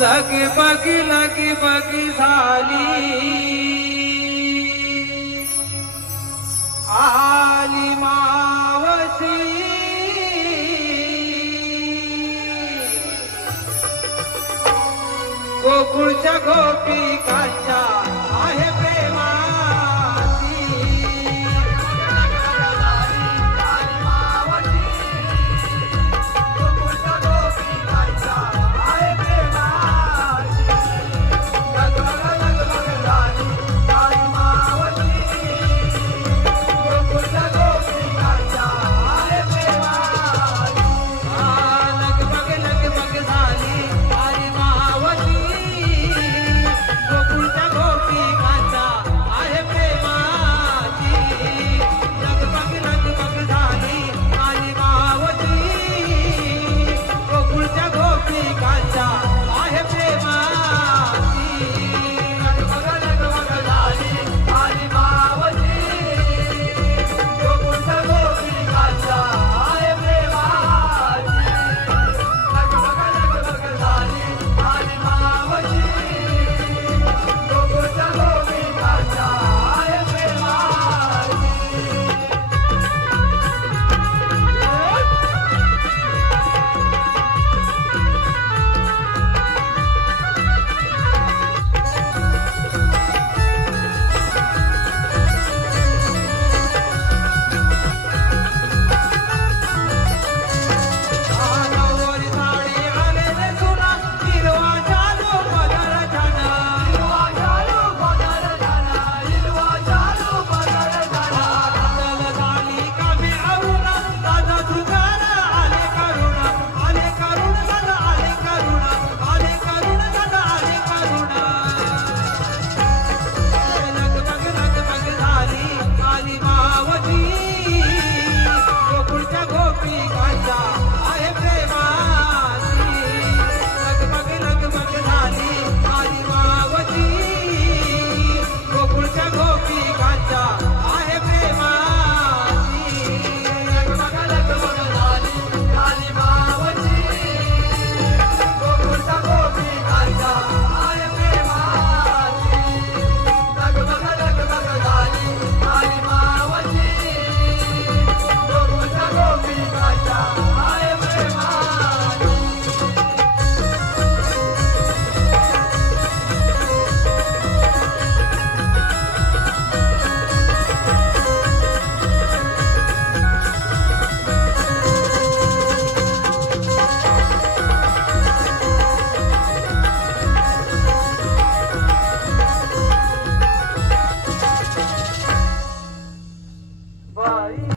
लगी बगी लगी बगी झाली. आली मावशी. गोकुळच्या गोपिकांच्या